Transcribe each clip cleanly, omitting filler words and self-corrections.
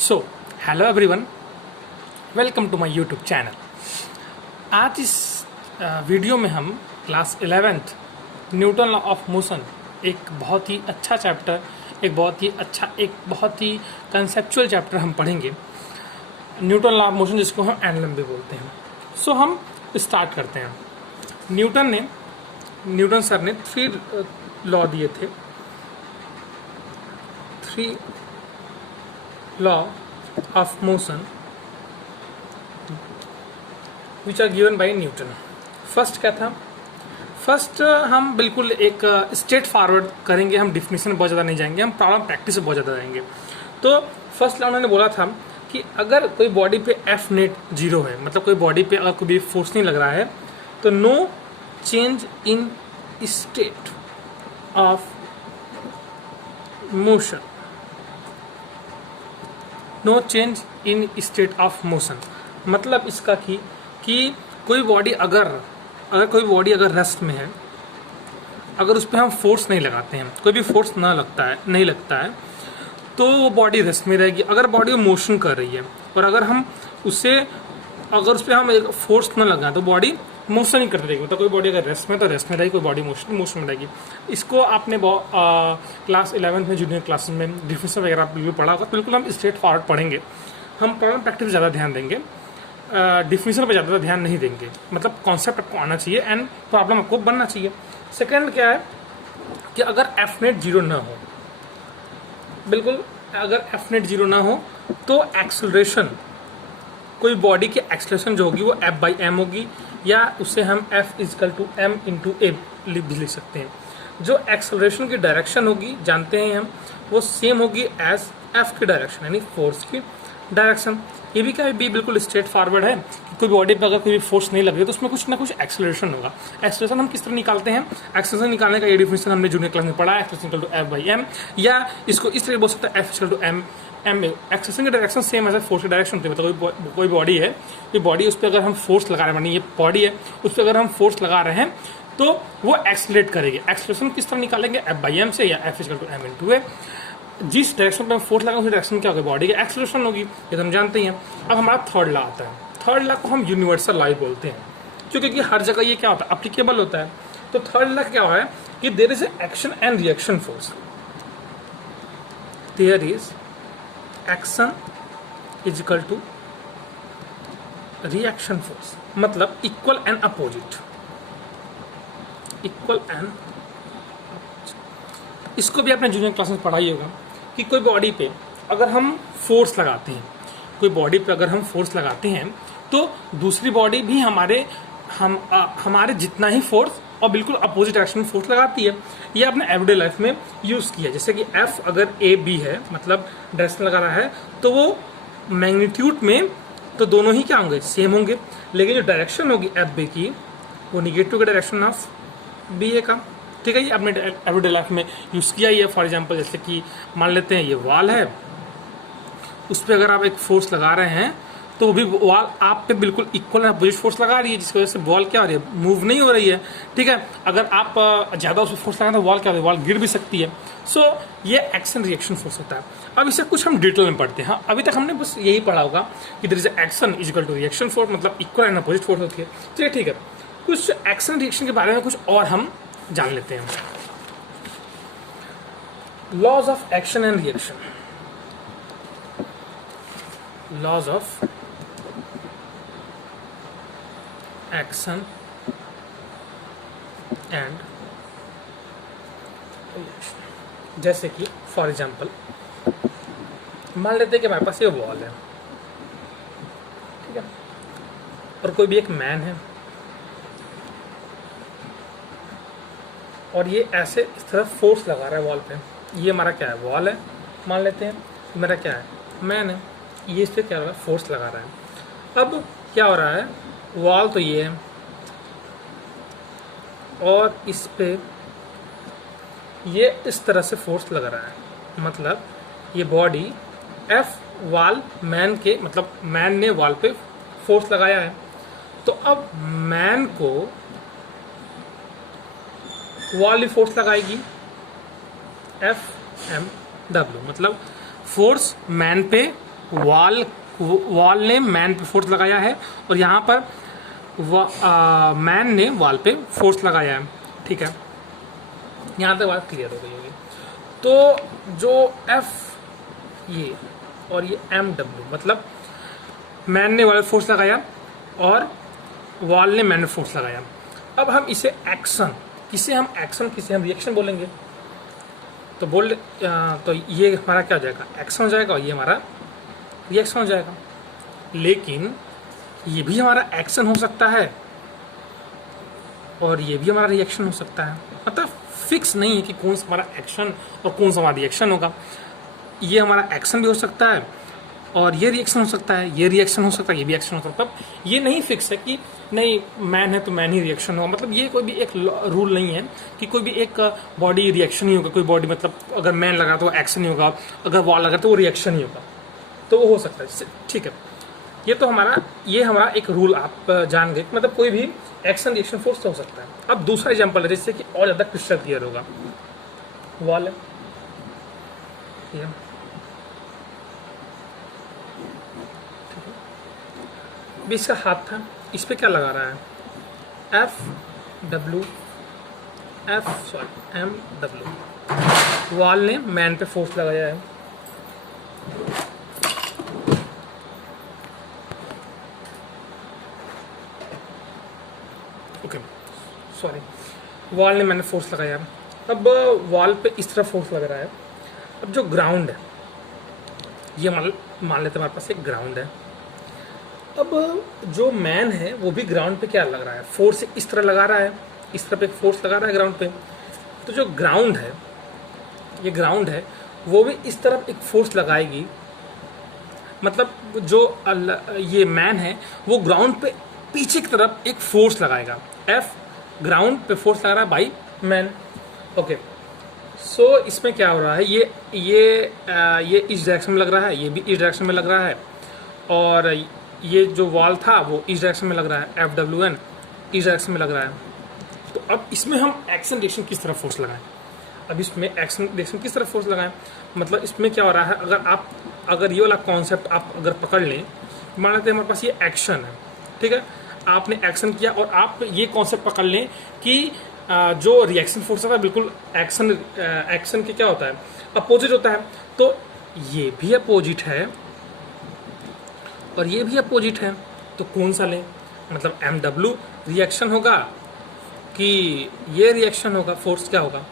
So hello everyone, welcome to my YouTube channel. आज इस video में हम class 11th Newton law of motion, एक बहुत ही अच्छा चैप्टर, एक बहुत ही कंसेप्चुअल चैप्टर हम पढ़ेंगे। न्यूटन लॉ ऑफ मोशन जिसको हम एनएलएम भी बोलते हैं। सो हम स्टार्ट करते हैं। न्यूटन सर ने 3 लॉ दिए थे, 3 law of motion which are given by Newton. First क्या था? फर्स्ट हम बिल्कुल एक स्ट्रेट फॉरवर्ड करेंगे, हम डिफिनेशन बहुत ज़्यादा नहीं जाएंगे, हम प्रॉब्लम प्रैक्टिस से बहुत ज़्यादा जाएंगे। तो फर्स्ट लॉ उन्होंने बोला था कि अगर कोई बॉडी पे एफ नेट 0 है, मतलब कोई बॉडी पे अगर कोई भी फोर्स नहीं लग रहा है, तो no change in state of motion, no change in state of motion. मतलब इसका कि कोई बॉडी अगर रेस्ट में है, अगर उस पर हम फोर्स नहीं लगाते हैं, कोई भी फोर्स नहीं लगता है, तो वो बॉडी रेस्ट में रहेगी। अगर बॉडी मोशन कर रही है और अगर उस पर हम एक फोर्स न लगाएं तो बॉडी मोशन ही करती रहेगी। मतलब कोई बॉडी अगर रेस्ट में तो रेस्ट में रहेगी, कोई बॉडी मोशन में रहेगी। इसको आपने क्लास 11th में जूनियर क्लासेस में डिफिनेशन वगैरह बिल्कुल पढ़ा होगा। बिल्कुल हम स्ट्रेट फॉरवर्ड पढ़ेंगे, हम प्रॉब्लम प्रैक्टिस ज़्यादा ध्यान देंगे, डिफिनेशन पर ज़्यादा ध्यान नहीं देंगे। मतलब कॉन्सेप्ट आपको आना चाहिए एंड प्रॉब्लम आपको बनना चाहिए। सेकेंड क्या है कि अगर एफ नेट 0 ना हो, बिल्कुल अगर एफ नेट 0 ना हो तो एक्सेलरेशन, कोई बॉडी की एक्सेलरेशन जो होगी वो F/m होगी, या उससे हम F = m/a भी लिख सकते हैं। जो एक्सेलरेशन की डायरेक्शन होगी, जानते हैं हम, वो सेम होगी एज F की डायरेक्शन, यानी फोर्स की डायरेक्शन। ये भी क्या है, भी बिल्कुल स्ट्रेट फॉरवर्ड है कि कोई बॉडी पर अगर कोई फोर्स नहीं लग रही है तो उसमें कुछ ना कुछ एक्सेलरेशन होगा। एक्सेलरेशन हम किस तरह निकालते हैं? एक्सेलरेशन निकालने का ये डिफिनेशन हमने जूनियर क्लास में पढ़ा है, एक्सेलरेशन = F/m, या इसको इस तरह बोल सकते हैं F = m। एक्सेलरेशन की डायरेक्शन सेम एज फोर्स की डायरेक्शन होती है। मतलब कोई बॉडी है, ये बॉडी, उस पर अगर हम फोर्स लगा रहे हैं, मानी ये बॉडी है, उस पर अगर हम फोर्स लगा रहे हैं तो वो एक्सेलरेट करेगी। एक्सेलरेशन किस तरह निकालेंगे? F/m से, या F = m/a। जिस डायरेक्शन पर हम फोर्स लगाएंगे उस डायरेक्शन क्या होगी? बॉडी की एक्सेलरेशन होगी, ये तो हम जानते ही हैं। अब हमारा थर्ड लॉ आता है। थर्ड लॉ को हम यूनिवर्सल लॉ बोलते हैं, क्योंकि हर जगह ये क्या होता है, अप्लीकेबल होता है। तो थर्ड लॉ क्या है कि there is action and reaction force, there is action = reaction force. मतलब इक्वल एंड अपोजिट, इसको भी आपने जूनियर क्लास में पढ़ाई होगा कि कोई बॉडी पे अगर हम फोर्स लगाते हैं, तो दूसरी बॉडी भी हमारे जितना ही फोर्स और बिल्कुल अपोजिट डायरेक्शन में फोर्स लगाती है। ये आपने एवरीडे लाइफ में यूज़ किया। जैसे कि F अगर AB है, मतलब डायरेक्शन लगा रहा है, तो वो मैग्नीट्यूड में तो दोनों ही क्या होंगे? सेम होंगे। लेकिन जो डायरेक्शन होगी FB की, वो निगेटिव का डायरेक्शन ऑफ BA का। ठीक है, ये आपने एवरीडे लाइफ में यूज़ किया ही है। फॉर एग्जांपल, जैसे कि मान लेते हैं ये वॉल है, उस पर अगर आप एक फोर्स लगा रहे हैं तो वो भी वॉल आप पे बिल्कुल इक्वल अपोजिट फोर्स लगा रही है, जिसकी वजह से वॉल क्या हो रही है? मूव नहीं हो रही है। ठीक है, अगर आप ज़्यादा उस पर फोर्स लगाएं तो वॉल क्या हो रही है? वॉल गिर भी सकती है। सो ये एक्शन रिएक्शन फोर्स होता है। अब इसे कुछ हम डिटेल में पढ़ते हैं। हाँ, अभी तक हमने बस यही पढ़ा होगा कि there is action = reaction force, मतलब इक्वल एंड अपोजिट फोर्स होती है। चलिए ठीक है, कुछ एक्शन रिएक्शन के बारे में कुछ और हम जान लेते हैं। Laws of action and reaction, laws of action and reaction. जैसे कि फॉर एग्जांपल मान लेते हैं कि हमारे पास ये वॉल है, ठीक है, और कोई भी एक मैन है, और ये ऐसे इस तरह फोर्स लगा रहा है वॉल पे। ये हमारा क्या है? वॉल है, मान लेते हैं। मेरा क्या है? मैन है। ये इस पर क्या हो रहा है? फोर्स लगा रहा है। अब क्या हो रहा है? वॉल तो ये है और इस पे ये इस तरह से फोर्स लग रहा है। मतलब ये बॉडी F वॉल मैन के, मतलब मैन ने वॉल पे फोर्स लगाया है। तो अब मैन को वॉल भी फोर्स लगाएगी, F m W, मतलब फोर्स मैन पे वॉल ने मैन पे फोर्स लगाया है और यहाँ पर मैन ने वॉल पे फोर्स लगाया है, ठीक है। यहाँ तक बात क्लियर हो गई होगी। तो जो एफ ये और ये एम डब्ल्यू, मतलब मैन ने वॉल पे फोर्स लगाया और वॉल ने मैन पे फोर्स लगाया। अब हम इसे एक्शन, किसे हम रिएक्शन बोलेंगे। तो तो ये हमारा क्या हो जाएगा, एक्शन हो जाएगा और ये हमारा रिएक्शन हो जाएगा। लेकिन ये भी हमारा एक्शन हो सकता है और ये भी हमारा रिएक्शन हो सकता है। मतलब फिक्स नहीं है कि कौन सा हमारा एक्शन और कौन सा हमारा रिएक्शन होगा। ये हमारा एक्शन भी हो सकता है और ये रिएक्शन हो सकता है, ये रिएक्शन हो सकता है, ये भी एक्शन हो सकता है। मतलब ये नहीं फिक्स है कि नहीं मैन है तो मैन ही रिएक्शन होगा। मतलब ये कोई भी एक रूल नहीं है कि कोई भी एक बॉडी रिएक्शन ही होगा, कोई बॉडी मतलब अगर मैन लगा तो वो एक्शन ही होगा, अगर वॉल लगा तो वो रिएक्शन ही होगा। तो वो हो सकता है, ठीक है। ये हमारा एक रूल आप जान गए, मतलब कोई भी एक्शन रिएक्शन फोर्स हो सकता है। अब दूसरा एग्जांपल है जिससे कि और ज़्यादा क्रिस्टल क्लियर होगा। वॉल है, भी इसका हाथ था, इस पे क्या लगा रहा है, एम डब्ल्यू। वॉल ने मैन पे फोर्स लगाया है, ओके सॉरी, वॉल ने मैंने फोर्स लगाया। अब वॉल पे इस तरह फोर्स लग रहा है। अब जो ग्राउंड है, ये मान लेते हैं हमारे पास एक ग्राउंड है। अब जो मैन है वो भी ग्राउंड पे क्या लग रहा है, फोर्स इस तरह लगा रहा है, इस तरह पे एक फोर्स लगा रहा है ग्राउंड पे। तो जो ग्राउंड है, ये ग्राउंड है, वो भी इस तरफ एक फोर्स लगाएगी। मतलब जो ये मैन है वो ग्राउंड पे पीछे की तरफ एक फोर्स लगाएगा। एफ ग्राउंड पे फोर्स लगा रहा है बाई मैन, ओके। सो इसमें क्या हो रहा है, ये इस डायरेक्शन में लग रहा है, ये भी इस डायरेक्शन में लग रहा है, और ये जो वॉल था वो इस डायरेक्शन में लग रहा है, FWN इस डायरेक्शन में लग रहा है। तो अब इसमें हम एक्शन डिरेक्शन किस तरफ फोर्स लगाएं, अब इसमें एक्शन डिरेक्शन किस तरफ फोर्स लगाएं। मतलब इसमें क्या हो रहा है, अगर ये वाला कॉन्सेप्ट आप अगर पकड़ लें, मान लेते हैं हमारे पास ये एक्शन है, ठीक है, आपने एक्शन किया और आप ये कॉन्सेप्ट पकड़ लें कि जो रिएक्शन फोर्स है बिल्कुल एक्शन के क्या होता है, अपोजिट होता है। तो ये भी अपोजिट है और ये भी अपोजिट है, तो कौन सा लें, मतलब MW रिएक्शन होगा कि ये रिएक्शन होगा, फोर्स क्या होगा।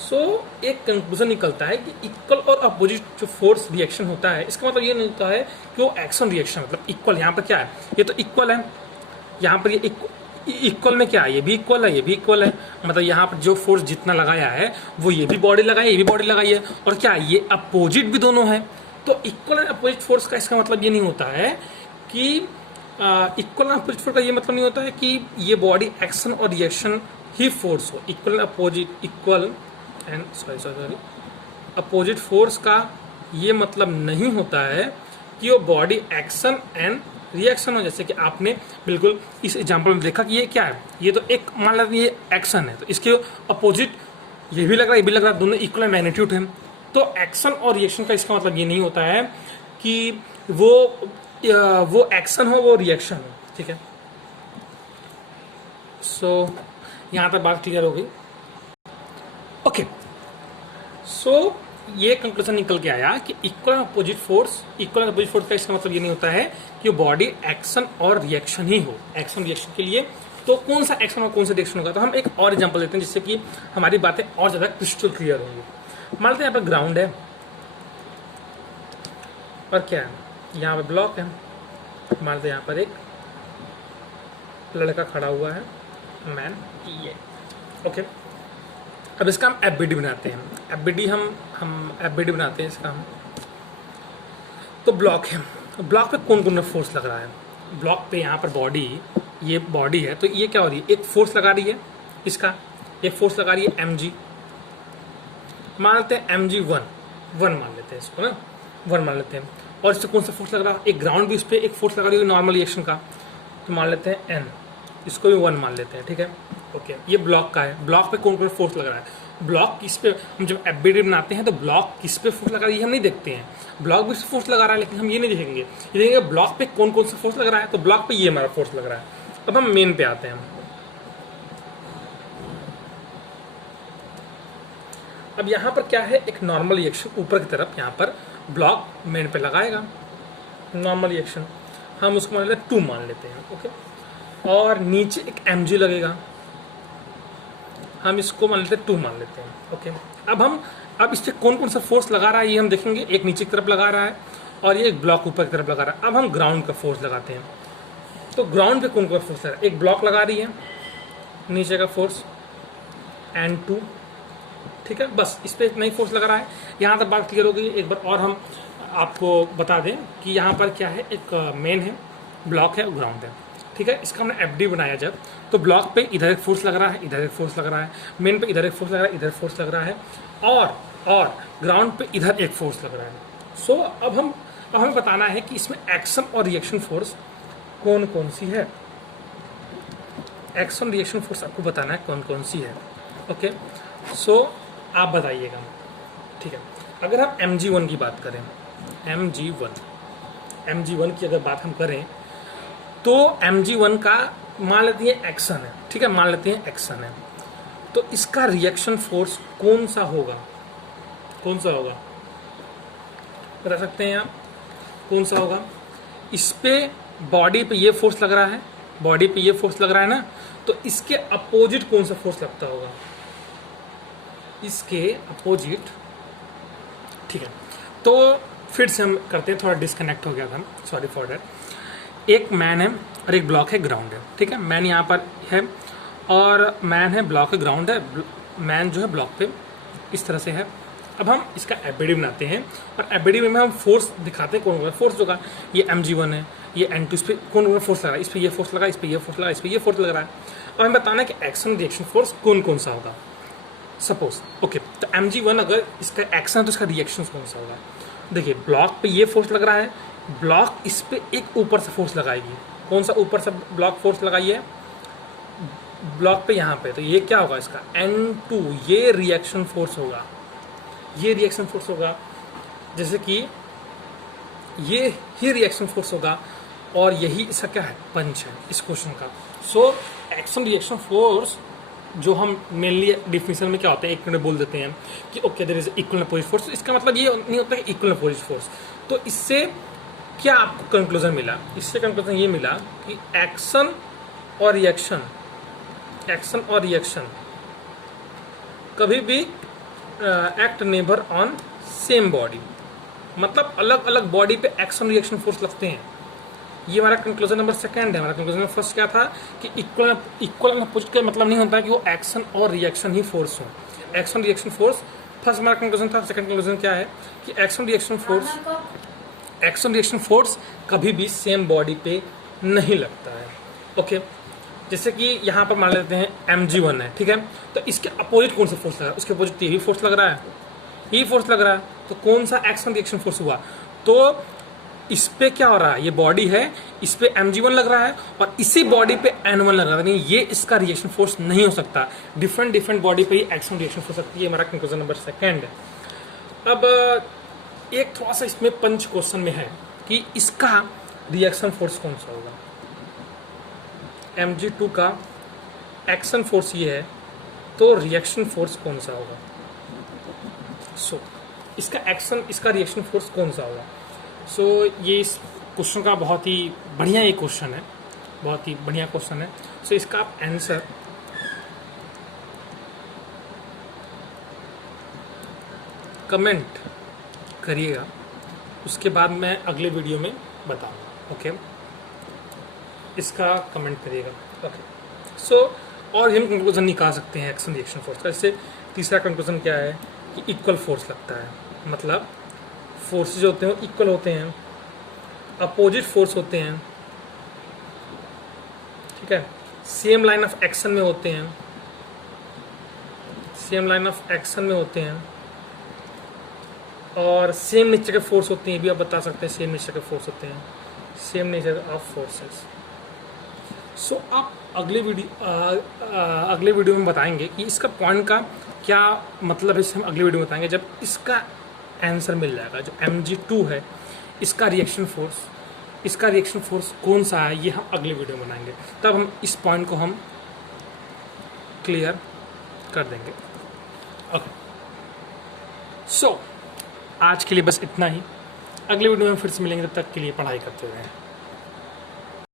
सो एक कंक्लूजन निकलता है कि इक्वल और अपोजिट जो फोर्स रिएक्शन होता है, इसका मतलब ये नहीं होता है कि वो एक्शन रिएक्शन, मतलब इक्वल। यहाँ पर क्या है, ये तो इक्वल है, यहाँ पर ये इक्वल में क्या है, ये भी इक्वल है, ये भी इक्वल है। मतलब यहाँ पर जो फोर्स जितना लगाया है वो ये भी बॉडी लगाई, ये भी बॉडी लगाई है, और क्या ये अपोजिट भी दोनों है। तो इक्वल एंड अपोजिट फोर्स का इसका मतलब ये नहीं होता है कि इक्वल एंड अपोजिट फोर्स का ये मतलब नहीं होता है कि ये बॉडी एक्शन और रिएक्शन ही फोर्स हो। इक्वल एंड अपोजिट फोर्स का ये मतलब नहीं होता है कि वो बॉडी एक्शन एंड रिएक्शन हो। जैसे कि आपने बिल्कुल इस एग्जांपल में देखा कि ये क्या है, ये तो एक मान लेते हैं ये एक्शन है, तो इसके अपोजिट ये भी लग रहा है, ये भी लग रहा है, दोनों इक्वल मैग्नीट्यूड है। तो एक्शन और रिएक्शन का इसका मतलब ये नहीं होता है कि वो एक्शन हो वो रिएक्शन हो, ठीक है। सो यहाँ तक बात क्लियर हो गई, ओके। सो ये कंक्लूजन निकल के आया कि इक्वल एंड अपोजिट फोर्स का इसका मतलब ये नहीं होता है कि बॉडी एक्शन और रिएक्शन ही हो। एक्शन रिएक्शन के लिए तो कौन सा एक्शन और कौन सा रिएक्शन होगा, तो हम एक और एग्जांपल देते हैं जिससे कि हमारी बातें और ज़्यादा क्रिस्टल क्लियर होंगी। मान लेते हैं यहाँ पर ग्राउंड है और क्या है, यहाँ पर ब्लॉक है। मान लेते हैं यहाँ पर एक लड़का खड़ा हुआ है, मैन, ये ओके। अब इसका हम FBD बनाते हैं, हम FBD बनाते हैं इसका हम। तो ब्लॉक है, ब्लॉक पे कौन कौन फोर्स लग रहा है, ब्लॉक पे यहाँ पर ये बॉडी है, तो ये क्या हो रही है, एक फोर्स लगा रही है, इसका एक फोर्स लगा रही है mg, मान लेते हैं mg 1 मान लेते हैं इसको ना, 1 मान लेते हैं। और इससे कौन सा फोर्स लग रहा है, एक ग्राउंड भी इस पर एक फोर्स लगा रही है नॉर्मल रिएक्शन का, तो मान लेते हैं n, इसको भी 1 मान लेते हैं, ठीक है। ओके, ये ब्लॉक का है। ब्लॉक पे कौन कौन फोर्स लग रहा है, ब्लॉक किस पे, हम जब एफबीडी बनाते हैं तो ब्लॉक किस पे फोर्स लगा रहा है ये हम नहीं देखते हैं। ब्लॉक भी फोर्स लगा रहा है लेकिन हम ये नहीं देखेंगे, ये देखेंगे ब्लॉक पे कौन कौन सा फोर्स लग रहा है। तो ब्लॉक पे ये हमारा फोर्स लग रहा है। अब हम मेन पे आते हैं। अब यहाँ पर क्या है, एक नॉर्मल रिएक्शन ऊपर की तरफ यहाँ पर ब्लॉक मेन पे लगाएगा, नॉर्मल रिएक्शन हम उसको मान लेते 2 मान लेते हैं। ओके, और नीचे एक mg लगेगा, हम इसको मान लेते 2 मान लेते हैं। ओके, अब इस पे कौन कौन सा फोर्स लगा रहा है ये हम देखेंगे। एक नीचे की तरफ लगा रहा है और ये एक ब्लॉक ऊपर की तरफ लगा रहा है। अब हम ग्राउंड का फोर्स लगाते हैं। तो ग्राउंड पे कौन कौन फोर्स लगा रहा है, एक ब्लॉक लगा रही है, नीचे का फोर्स N2, ठीक है, बस इस पे इतना ही फोर्स लगा रहा है। यहाँ तक बात क्लियर हो गई। एक बार और हम आपको बता दें कि यहाँ पर क्या है, एक मेन है, ब्लॉक है और ग्राउंड है, ठीक है। इसका हमने एफडी बनाया जब, तो ब्लॉक पे इधर एक फोर्स लग रहा है, इधर एक फोर्स लग रहा है, मेन पे इधर एक फोर्स लग रहा है, इधर फोर्स लग रहा है, और ग्राउंड पे इधर एक फोर्स लग रहा है। सो अब हमें बताना है कि इसमें एक्शन और रिएक्शन फोर्स कौन कौन सी है। एक्शन रिएक्शन फोर्स आपको बताना है कौन कौन सी है। ओके, सो आप बताइएगा, ठीक है। अगर हम mg1 की बात करें, mg1 की अगर बात हम करें तो mg1 का मान लेते हैं एक्शन है, ठीक है, मान लेते हैं एक्शन है। तो इसका रिएक्शन फोर्स कौन सा होगा, बता सकते हैं आप कौन सा होगा। इस पे बॉडी पे ये फोर्स लग रहा है, बॉडी पे ये फोर्स लग रहा है ना, तो इसके अपोजिट कौन सा फोर्स लगता होगा, इसके अपोजिट, ठीक है। तो फिर से हम करते हैं, थोड़ा डिस्कनेक्ट हो गया था, सॉरी फॉर दैट। एक मैन है और एक ब्लॉक है, ग्राउंड है, ठीक है। मैन यहाँ पर है और मैन है, ब्लॉक है, ग्राउंड है। मैन जो है ब्लॉक पे इस तरह से है। अब हम इसका एफबीडी बनाते हैं और एफबीडी में हम फोर्स दिखाते हैं कौन कौन फोर्स होगा। ये mg1 है, ये N2, इस पर कौन कौन फोर्स लगा, इस पर ये फोर्स लगा, इस पर ये फोर्स लगा, इस पर ये फोर्स लग रहा है। और हमें बताना है कि एक्शन रिएक्शन फोर्स कौन कौन सा होगा। सपोज ओके, तो mg1 अगर इसका एक्शन है तो इसका रिएक्शन कौन सा होगा। देखिए ब्लॉक पे ये फोर्स लग रहा है, ब्लॉक इस पे एक ऊपर से फोर्स लगाएगी। कौन सा ऊपर से ब्लॉक फोर्स लगाई है, ब्लॉक पे यहाँ पे, तो ये क्या होगा इसका N2, ये रिएक्शन फोर्स होगा, ये रिएक्शन फोर्स होगा। जैसे कि ये ही रिएक्शन फोर्स होगा और यही इसका क्या है, पंच है इस क्वेश्चन का। सो एक्शन रिएक्शन फोर्स जो हम मेनली डिफिनेशन में क्या होता है, एक मिनट बोल देते हैं कि okay there is equal opposite force. तो इसका मतलब ये नहीं होता है इक्वल अपोजिट फोर्स। तो इससे क्या आपको कंक्लूजन मिला, इससे कंक्लूजन ये मिला कि एक्शन और रिएक्शन कभी भी act never on same body, मतलब अलग अलग बॉडी पे एक्शन रिएक्शन फोर्स लगते हैं। ये हमारा कंक्लूजन नंबर 2 है। हमारा कंक्लूजन नंबर 1 क्या था कि इक्वल अपोजिट का मतलब नहीं होता कि वो एक्शन और रिएक्शन ही फोर्स हो। एक्शन रिएक्शन फोर्स फर्स्ट हमारा कंक्लूजन था। सेकंड कंक्लूजन क्या है कि एक्शन रिएक्शन फोर्स कभी भी सेम बॉडी पे नहीं लगता है। ओके, जैसे कि यहाँ पर मान लेते हैं mg1 है, ठीक है, तो इसके अपोजिट कौन सा फोर्स लग रहा है, उसके अपोजिट यही फोर्स लग रहा है, यही फोर्स लग रहा है। तो कौन सा एक्शन रिएक्शन फोर्स हुआ, तो इस पे क्या हो रहा है, ये बॉडी है, इस पे mg1 लग रहा है और इसी बॉडी पे n1 लग रहा है, नहीं ये इसका रिएक्शन फोर्स नहीं हो सकता। डिफरेंट बॉडी पे ही एक्शन रिएक्शन फोर्स सकती है। हमारा कंक्लूजन नंबर 2 है। अब एक थोड़ा सा इसमें पंच क्वेश्चन में है कि इसका रिएक्शन फोर्स कौन सा होगा। mg2 का एक्शन फोर्स ये है, तो रिएक्शन फोर्स कौन सा होगा। सो इसका रिएक्शन फोर्स कौन सा होगा। सो ये इस क्वेश्चन का बहुत ही बढ़िया एक क्वेश्चन है, बहुत ही बढ़िया क्वेश्चन है। सो इसका आप आंसर कमेंट करिएगा, उसके बाद मैं अगले वीडियो में बताऊंगा। ओके, इसका कमेंट करिएगा। ओके, सो और हम कंक्लूजन निकाल सकते हैं एक्शन रिएक्शन फोर्स का। इससे तीसरा कंक्लूजन क्या है कि इक्वल फोर्स लगता है, मतलब फोर्सेज होते हैं वो इक्वल होते हैं, अपोजिट फोर्स होते हैं, ठीक है, सेम लाइन ऑफ एक्शन में होते हैं, और सेम नेचर के फोर्स होते हैं, भी आप बता सकते हैं सेम नेचर के फोर्स होते हैं, सेम नेचर ऑफ फोर्सेस। सो आप अगले वीडियो में बताएंगे कि इसका पॉइंट का क्या मतलब है, इसे हम अगले वीडियो में बताएंगे जब इसका आंसर मिल जाएगा। जो mg2 है इसका रिएक्शन फोर्स कौन सा है, ये हम अगले वीडियो में बनाएंगे, तब हम इस पॉइंट को हम क्लियर कर देंगे। ओके, सो आज के लिए बस इतना ही। अगले वीडियो में फिर से मिलेंगे, तब तक के लिए पढ़ाई करते रहें।